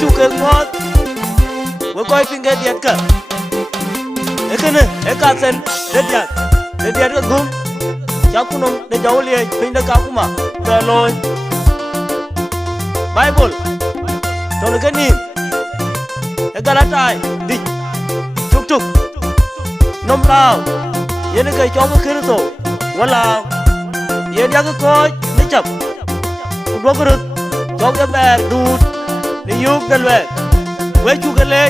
chu ke ngot we koy pinge diet ka ekene ekasen de diat ka gum cha kunom de jawli pinda ka kuma to loy bible to le kani egalatai di chuk nom lao yene kai cho cái khirso wala yen ya ko ni chap do ko cho cái ber đút ni yuk dalwe we chu ke le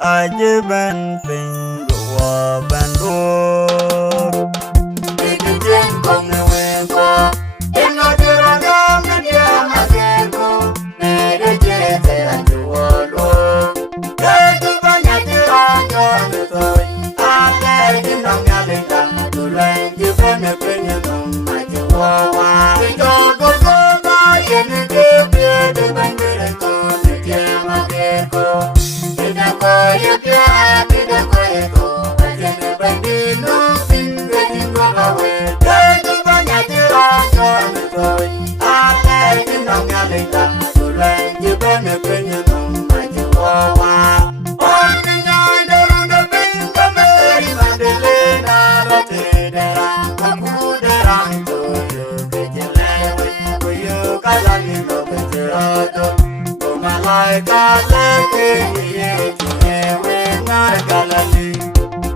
Ajaban pingwa bando Ikjen kong weko Eno tiraga media mageko Mere jete anjuwalo Yetu banyak tiraga nutoi Ate inong yalinga Tuleng jifene penye nung majuwawa Ijoko koma yeni kebye De bangere to media mageko Koyo pia pida koyo Wajene bandino pinga jingo kawe Yetu banyak tiraga nutoi Ate inong yalinga Tuleng jifene penye nung majuwawa Oni nyai derunda pinga meri Madelena rote derang Kamu derang toyo kejelewe Koyo kalani no kejerado Malaika leke yewe ngargalali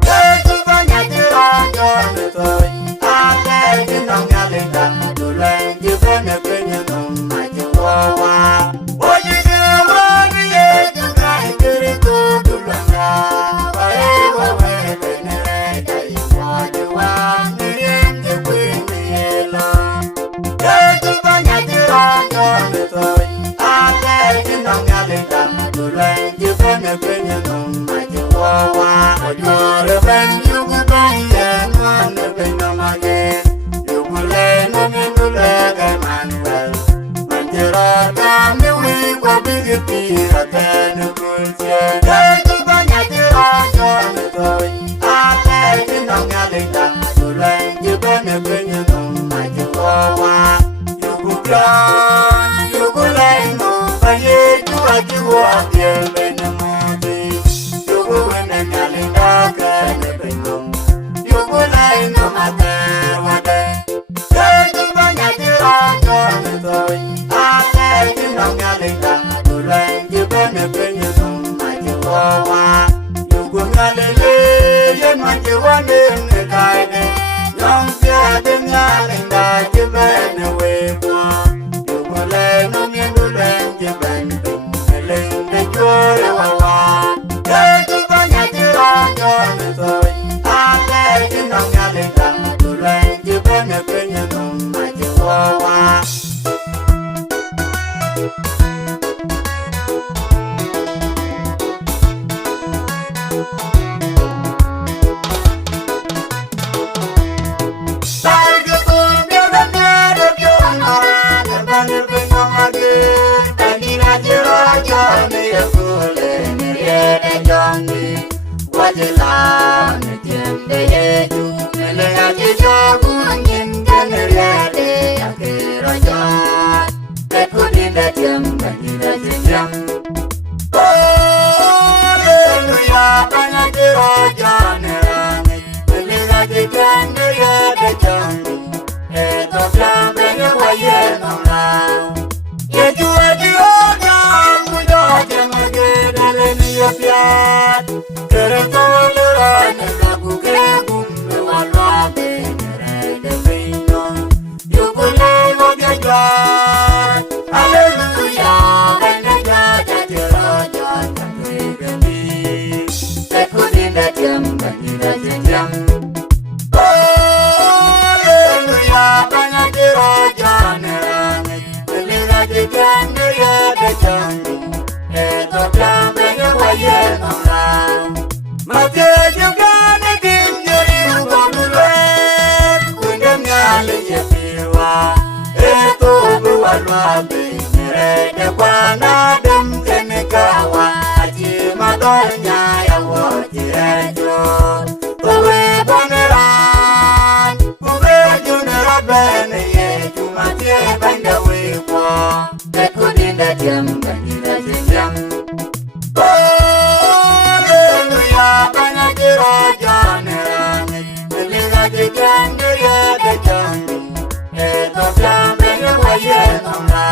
Yetu banyak tiraga nutoi Ate inong yalinga Tuleng jifene penye nung majuwawa Oji dewa niye juga ikiriku dulanga Waewa wewe nereka iwajuwa Niyem jikwi niyela Yetu banyak tiraga nutoi Ate inong yalinga Tuleng jifene penye nung majuwawa Ojore ben yugu ben yenwan Nebeno magen Yugu leno mindule Emmanuel Manjira kami wikwa bigi pira Tenu kulsye Yetu banyak tiraga nutoi Ate inong yalinga Tuleng jifene penye nung majuwawa Yugu plan Yugu leno Bayetu ajiwa Diel bene mudi Yugu wene yalinga Kene benung Yugu leno mater wade Yetu banyak tiraga nutoi Ate inong yalinga Tuleng jifene penye nung majuwawa Yugu ngalele yen majuwane nekaide Nyong piade yalinga jifene wekwa Yugu leno minduleng jifene Eleng de jore wawa Yetu banyak tiraga nutoi Ate inong yalinga Tuleng jifene penye nung majuwawa Sarga pun biadanya Dokyona Nerbani bingong lagi Tandina jiraja Niyakule Niriede jongi Wajilan Nitiende yeju Melea jijagu Angin Niriede Akiraja Tekudinde tiam Bandira tiam Haleluya Banyak jiraja Nerani Melea jijagu Niriede jongi Eto jamene waye nonglao Yeju adioga Mudo jemagedele niyapiat Kereto lirane Lagu kegum Mewalwa benere de vino Yukule wage bingire de kwana dem kenikawa aji madonya ya wotirejo kowe boneran kowe junera bene ye jumatie banda wepo de kudinda jam bandira jam hallelujah bana jiraja nerane liga jande ya de jande eto jambe waye nonga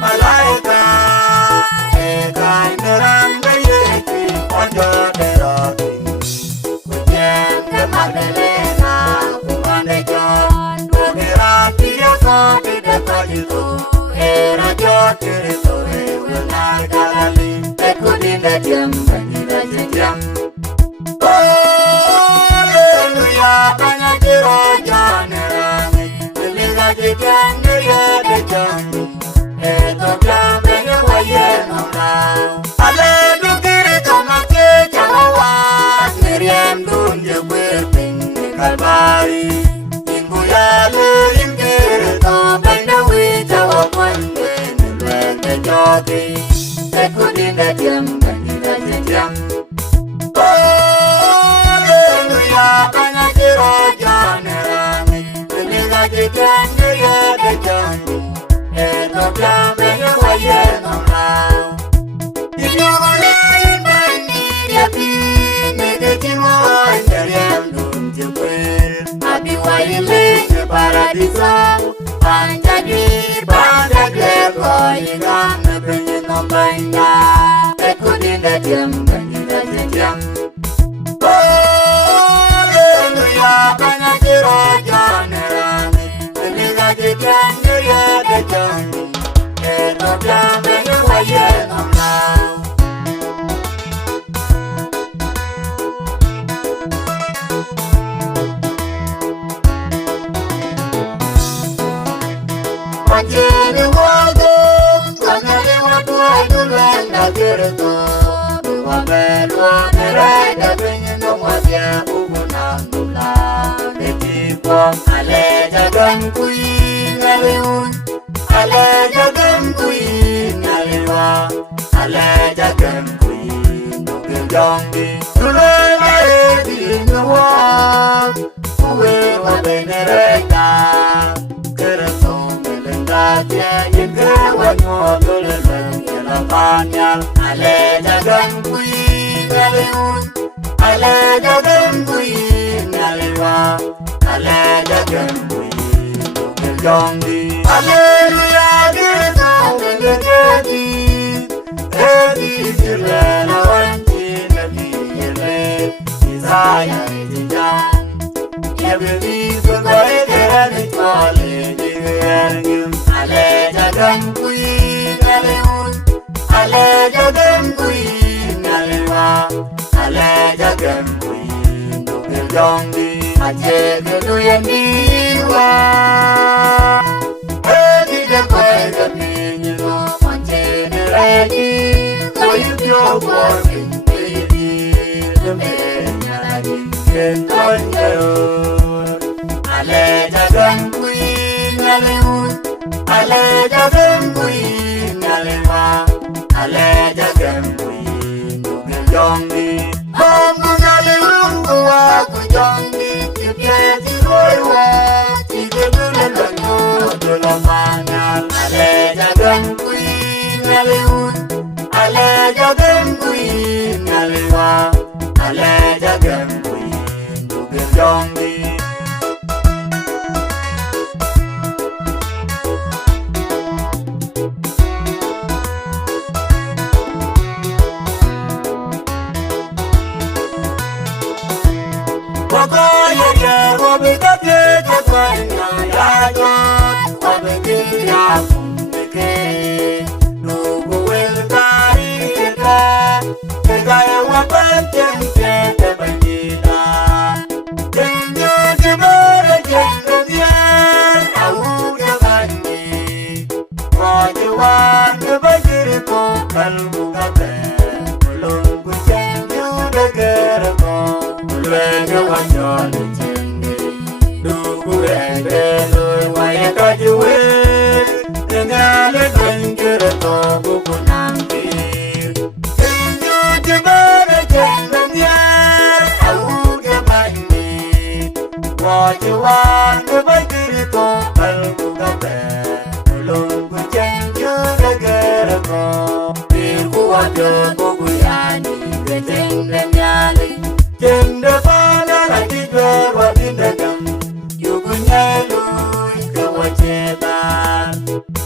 malaika neranga yeki ojo deroti kujenge madelena kumande jon dogerati yako bidekajito era jotirito ewenar kalali ekudinde jam bandira jam hallelujah bana jiro janerane liga jikande yede jangu eto jambe waye nonga ale dukiri kamake jawa niriem dunje kwepin kalbari ingu yale ingiri to benda wita wakwande nilwende jogi ekudinde jam bandira jam hallelujah bana jiro janerane liga jikande yede jangu eto jambe waye nonga inyogole imani yapi negetimo anderem dunjukwe abiwaile paradiso panjadi bandage koigan benino banga ekudinde jam bandira jam hallelujah bana jiro janerane liga jikande yede jangu eto jambe waye nonga Majini wago, kanari wakwa dulenda kirto Wabelwa nereda binyendo mwabia ugunandula Netipo aleja gankui ngaliun Aleja gankui ngaliwa Aleja gankui nukiljongi Tulema edi nyuwa Uwe wabenereka Kirto melengate yinke wanyo duleleng yelapanyal Aleja gankui ngaliun Aleja gankui ngaliwa Aleja gankui nukiljongi Hallelujah girto melengeti Edi sirena wanti nabi yele Isaya ejijang Yabidi sukai kerani kole jigergim Aleja gankui ngaliun Aleja gankui ngaliwa Aleja gankui nukiljongi Aje kedu yendiwa Edi dekoi gapinyino Manjene regi Koyupyo kwa kinteji Dembenya lagi kentonjero Aleja gankui ngaliun Aleja gankui ngaliwa Aleja gankui nukiljongi Bambu ngaliun kuwa kujongi Tipieti koiwa Tikedulelonyo dulamanyal Aleja gankui ngaliun Aleja gankui ngaliwa Aleja gankui nukiljongi Wakoye wabikate jakwanya yayo Wabikia kumbike Nugu wilkari eka Kegaya wapankenke tebandina Kenyo jibare jengo biar Auga bani Wajiwan kebajiriko kalbu kabe Mulungu jenyo degerko Mulungu wanyole jenge Dugu ebe loy waye kajuwe Wajiwan kebaikiriko kalbu kape Ulungku cenju negerako Birku wabyo kukuyani Geceng dan nyali Cende pada lagi berwa dindagam Yukunya lui kewacetan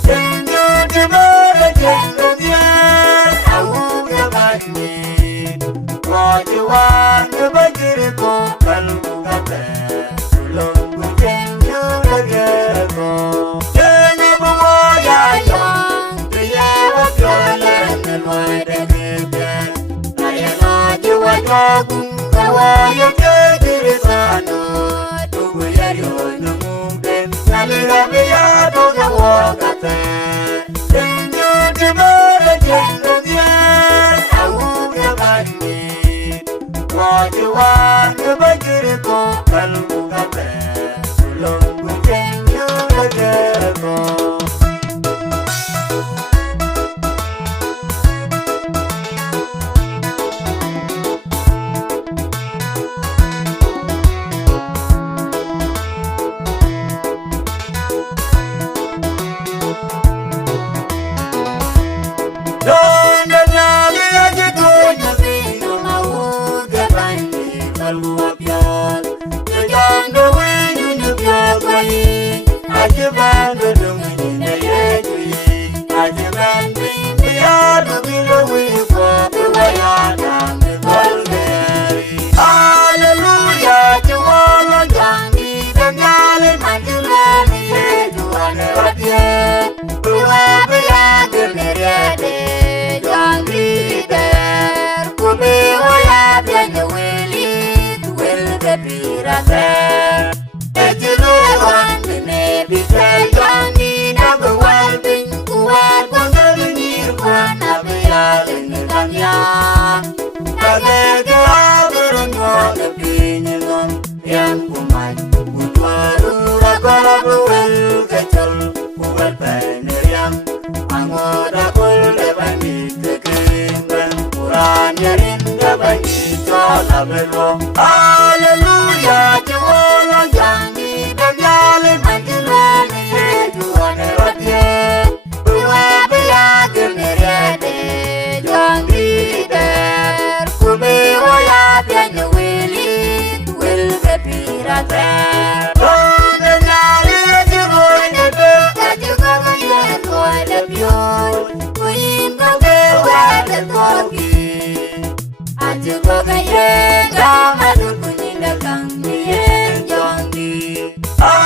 Cenju di mana cende biar Aku kebanding Wajiwan kebaikiriko kalbu kape Lunggu cenju negerako Cenju buaya yang Dia wabyolan Nelwai deketan Raya ngaji wajagung Kawaya kejiri sanu Tugu yayo nungumben Nalirabi ya toga wakate Cenju di mana cenju biar Aku kebanding Wajiwan kebaikiriko kalbu kape Lunggu cenju negerako Hallelujah, Jehovah, Yangi, the Yali, Magilani, Juane Rodie, Uabia, the Miriade, Yangi, there, Kumi, Oya, the Willie, will the Pirate. Oh, the Yali, the boy, the bird, that you go, yes, boy, the pure, Queen, the way, the doggy.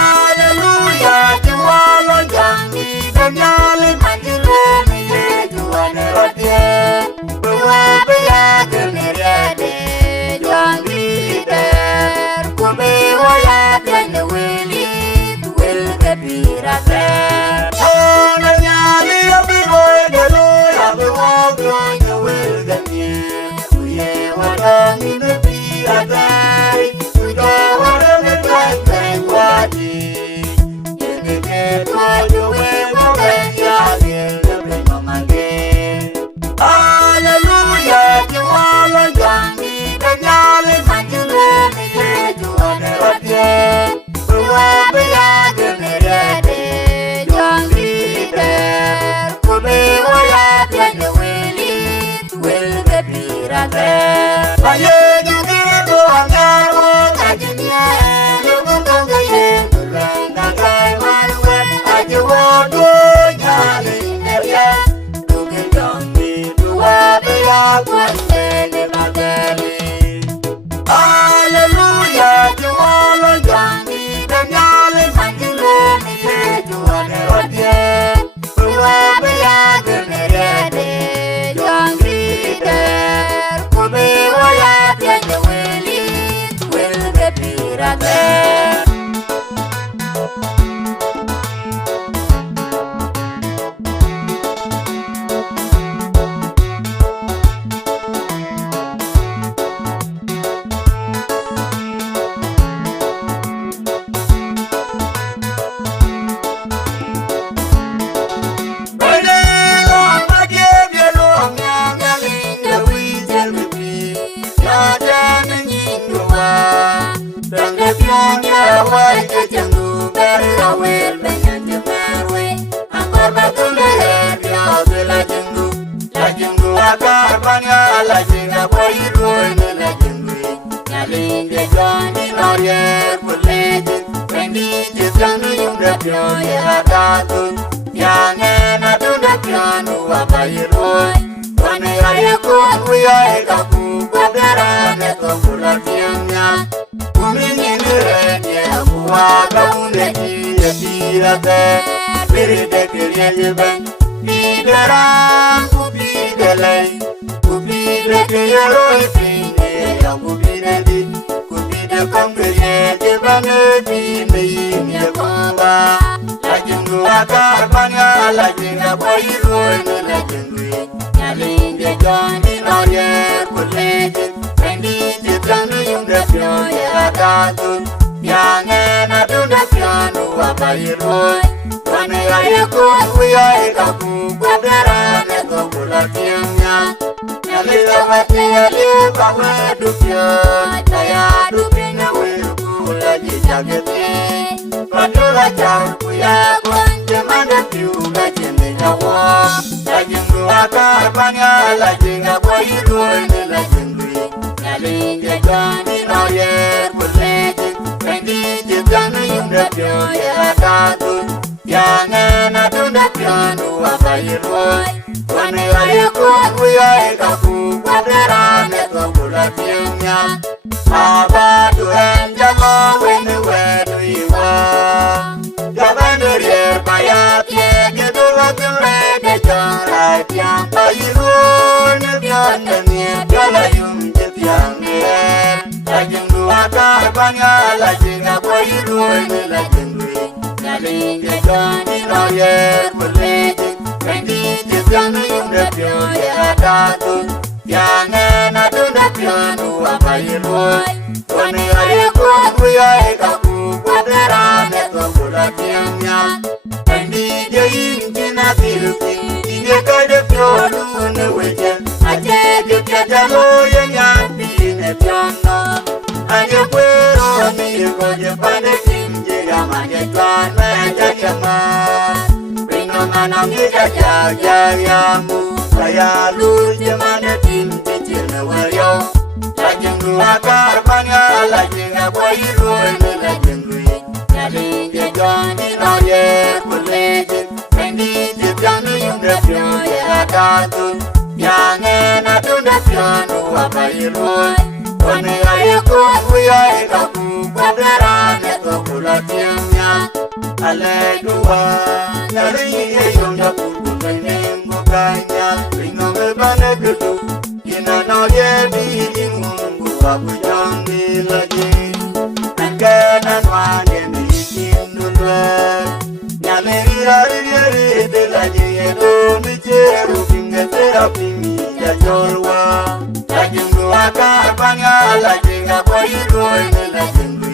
Hallelujah, Jehovah, Yangi, the Yali, Magilani, Juane Rodie, Uabia, the Miriade, Yangi, there, Kumi, Oya, the Willie, will the Pirate. Oh, the Yali, the boy, the Lord, the walk, the will, the near. Wanami the Pirate, we go on the black wadi. You need to do it, but you're the Mamma. Hallelujah, you all are young, the Yali, Magilani, Juane Rodie, Uabia, the Miriade, Yangi, there, Kumi, Oya, the Willie, will the Pirate. Aye, you get to a girl, I didn't know. You won't go to the end. I got one way. I do want to Yali, area. To get on me, to have a one day in my belly. Hallelujah, to all of Yangi, the Yali, Magilani, to one Rodie, to have a young Miriade, Yangi, there, Kumi, Oya, the Willie, will the Pirate. awel benyan merwe angkor batule dia la jingu akarbanya la jinga boyiru la jingu yalinge joni norier kulejin pendi jizanu yumra pyo ya datu yange na tunda piano abayiru wane ayeku kuya ekaku kodera ne kokula tianya kuminyire kuwa kabunde ki yirate biride kiriyeben Bidaram kubidelay kubide kiyero ifine ya kubide di kubide kongre jebane di meyin ya komba lajingu akarbanya lajinga boyiru ne lajingu yalinge joni noye kulejin pendi jitanu yunga pyo ya datu yange na tunda piano abayiru wane ayeku kuya ekaku kodera ne kokula tianya yalila wate yaliba wedu pyo taya dupina wekula jijagete padula chau kuya konje manda piuga jende jawa lajingu akarbanya lajinga boyiru ne lajingu yalinge jani noye kuleji pendi jitanu yunga pyo ya datu yange na tunda piano abayiru wane ayeku kuya ekaku kodera ne kokula tianya abadu enjamo wene wedu iwa jabandorie bayapye gedula turede jora tiang bayiru ne bionde nie biola yumje tiange lajingu akarbanya lajinga boyiru ne lajingu yalinge joni noyer kulejin pendi jitanu yunga pyo ya datu yange na tunda piano abayiru wane ayeku kuya ekaku kodera ne kokula tianya pendi jeyin jina silki ine kade pyo lune weje aje jitalo yenyan bine piano ane kwero ni koje pande tinje gamane twana jajama bino mana mija jajayamu kaya luje mana tinje jina wayo lajingu akarbanya lajinga boyiru ne lajingu yalinge joni noye kulejin pendi jitanu yunga pyo ya datu yange na tunda piano abayiru wane ayeku kuya ekaku kodera ne kokula tianya aleduwa yaliye yonga kukutene mbukanya bino mebane kutu ina noye bili mungu wakujongi laji Angkana nwane mishindulwe Nyamerira riri de laji edo mijeru pinga terapimi ya jorwa lajingu akarbanya lajinga boyiru ne lajingu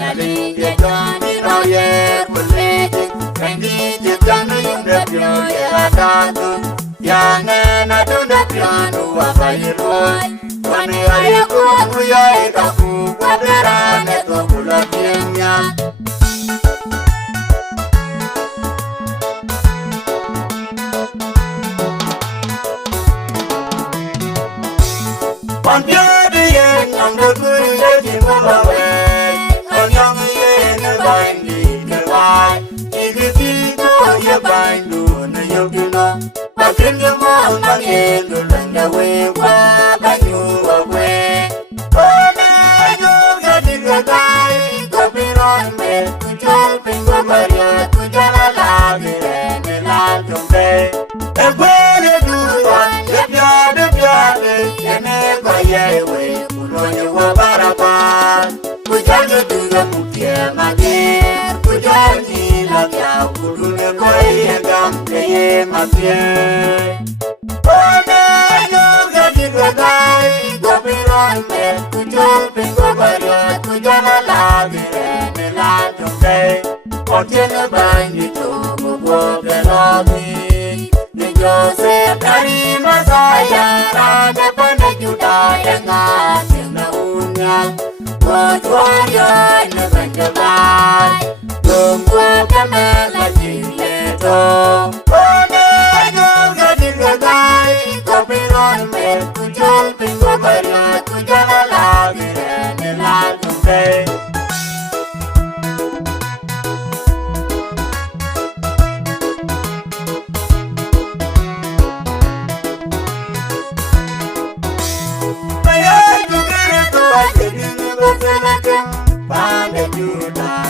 yalinge joni noye kulejin pendi jitanu yunga pyo ya datu yange na tunda piano abayiru wane ayeku kuya ekaku kodera ne kokula tianya Panjadi yen anggo kuya jimawe Konyang yen bandi kewai Igiti kuya bandu na yogino Bakin yamo mangen dulanda wewa banyu wawe Kone yoga digadai Kopiron me kujol pingo maria Kujala labire nilan tumbe Ekwene duwan yebyade Yene kwa yewe kunoye wa barapan Kujalo duga mukie magir Kujani lakya kulune kwa yegam Keye mafye Kone yoga digadai Kopiron me kujol pingo maria Kujala labire nilan tumbe Otiene banyi tumu bobe logi Ni Joseph dari Masaya Rada pada juta dengan Sina unyal Kutuanya Neban jabai Tungwa kamela jileto One yoga dingagai Kopiron me kujol pingo barya Kujala lagire nilal tumbe Maya jugere to ajeni ngoselake Pande juda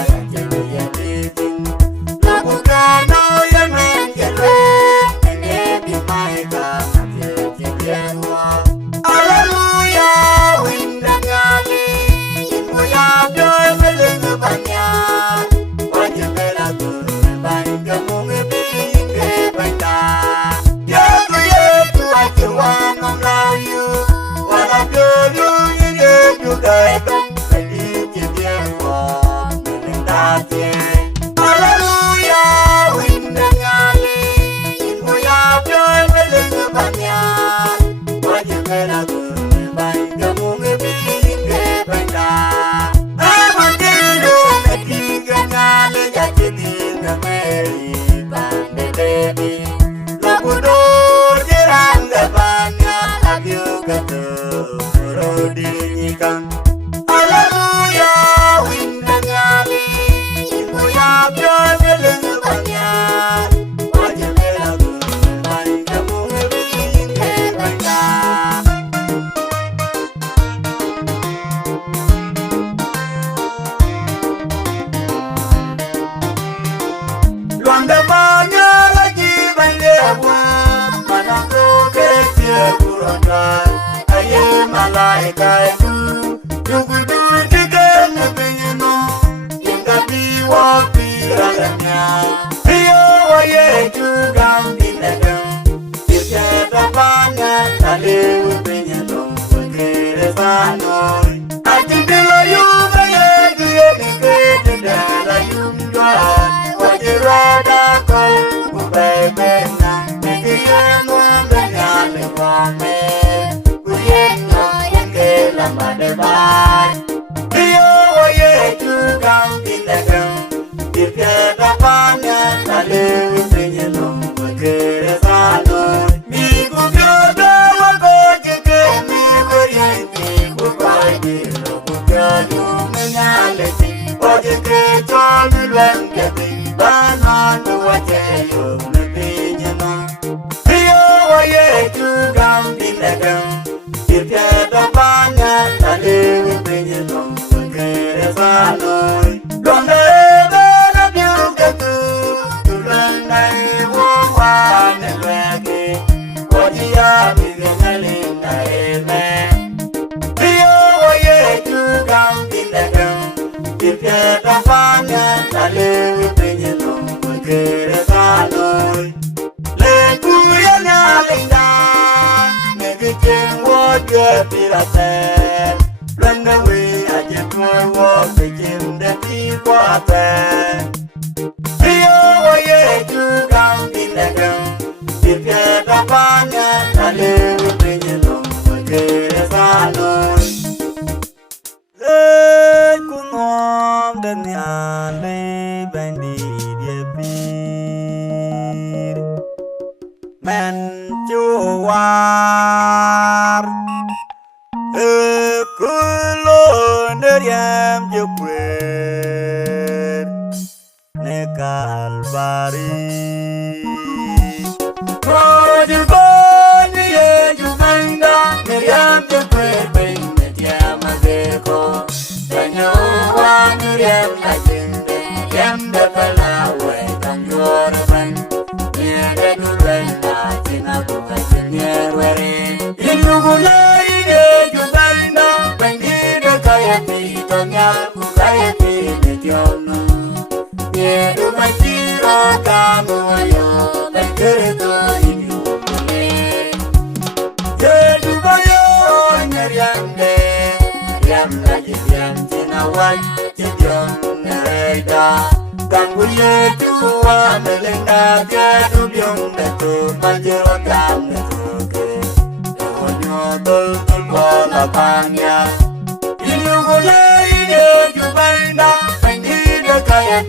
Kaya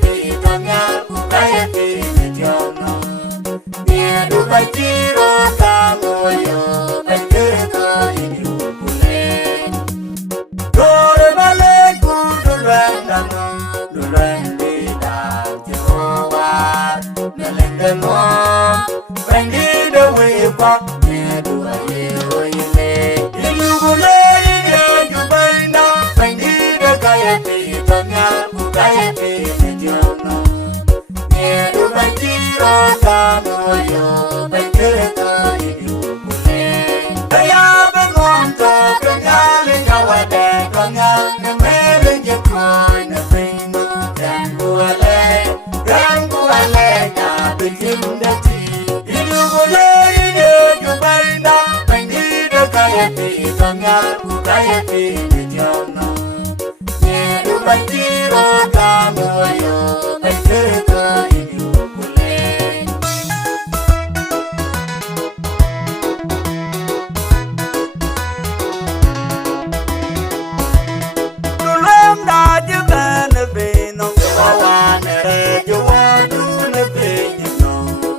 Kanya na meron yung koy na pino Rangu ale na bitim dati Idugule yubarna Pangida kaya pi Kanya ku kaya pi Bidyono Nyeru batiro kamoyo Batirito idugule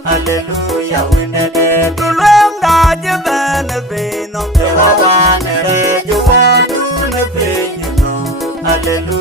Hallelujah, we need it. To learn that you've been a pain of the one, you want to the pain, you know. Hallelujah.